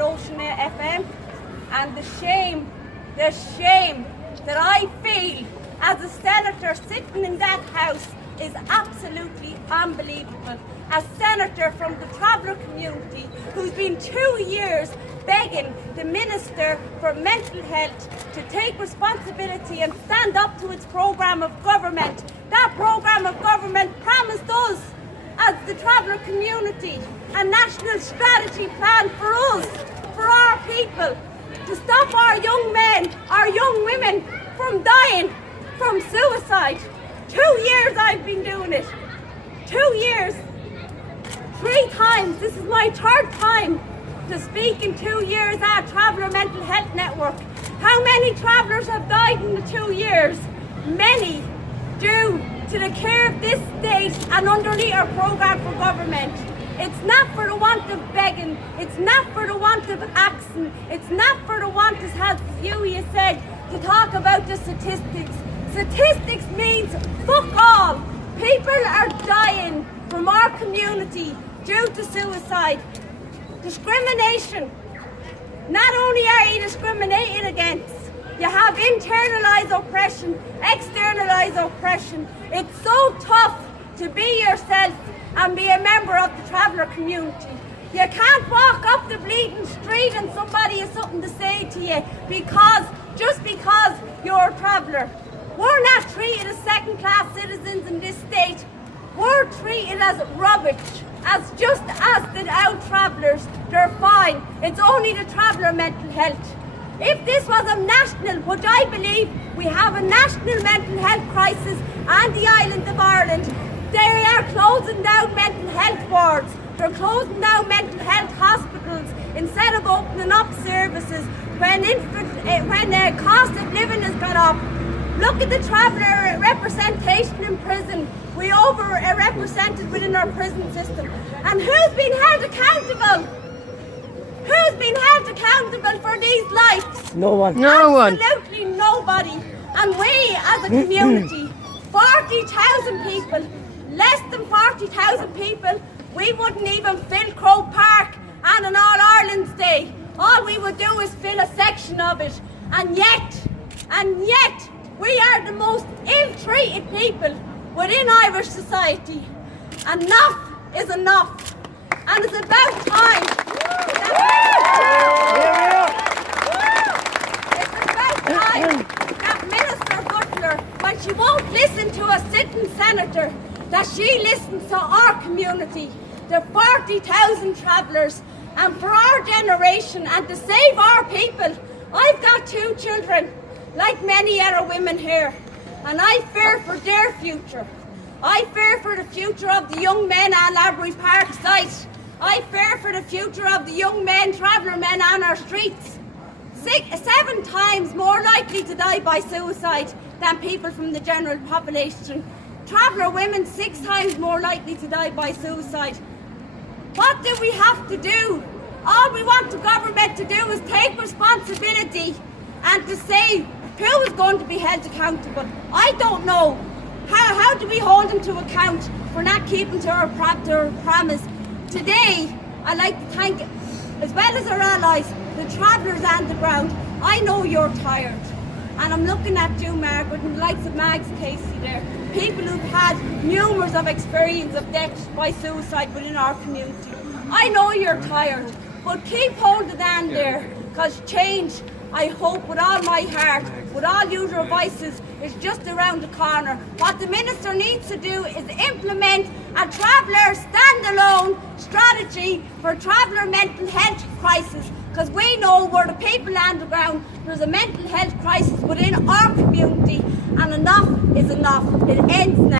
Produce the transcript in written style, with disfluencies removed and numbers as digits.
with Ocean FM, and the shame that I feel as a senator sitting in that house is absolutely unbelievable. A senator from the traveller community who's been 2 years begging the Minister for Mental Health to take responsibility and stand up to its programme of government. That programme of government promised us, as the traveller community, a national strategy plan for us, for our people, to stop our young men, our young women from dying from suicide. 2 years I've been doing it. 2 years. 3 times. This is my 3rd time to speak in 2 years at Traveller Mental Health Network. How many travellers have died in the 2 years? Many, due to the care of this state and underneath our programme for government. It's not for the want of begging, it's not for the want of asking, it's not for the want, as you said, to talk about the statistics. Statistics means fuck all. People are dying from our community due to suicide. Discrimination. Not only are you discriminated against, you have internalised oppression, externalised oppression. It's so tough to be yourself and be a member of the traveller community. You can't walk up the bleeding street and somebody has something to say to you just because you're a traveller. We're not treated as second-class citizens in this state. We're treated as rubbish, just as the out travellers. They're fine. It's only the traveller mental health. If this was a national, which I believe we have a national mental health crisis on the island of Ireland, they are closing down mental health wards. They're closing down mental health hospitals instead of opening up services when the cost of living has gone up. Look at the traveller representation in prison. We over-represented within our prison system. And who's been held accountable? Who's been held accountable for these lives? No one. Absolutely nobody. And we as a community, 40,000 people, less than 40,000 people, we wouldn't even fill Croke Park on an All-Ireland's Day. All we would do is fill a section of it. And yet, we are the most ill-treated people within Irish society. Enough is enough. And it's about time. That Minister Butler, when she won't listen to a sitting senator, that she listens to our community, the 40,000 travellers, and for our generation, and to save our people. I've got 2 children, like many other women here, and I fear for their future. I fear for the future of the young men on Lavery Park site. I fear for the future of the young men, traveller men on our streets. 7 times more likely to die by suicide than people from the general population. Traveller women 6 times more likely to die by suicide. What do we have to do? All we want the government to do is take responsibility and to say who is going to be held accountable. I don't know. How do we hold them to account for not keeping to our promise? Today, I'd like to thank, as well as our allies, the travellers on the ground. I know you're tired. And I'm looking at you, Margaret, and the likes of Mags Casey there. People who've had numerous of experience of death by suicide within our community. I know you're tired, but keep holding on there, because change, I hope with all my heart, with all user voices, is just around the corner. What the Minister needs to do is implement a traveller standalone strategy for traveller mental health crisis, because we know we're the people on the ground. There's a mental health crisis within our community, and enough is enough. It ends now.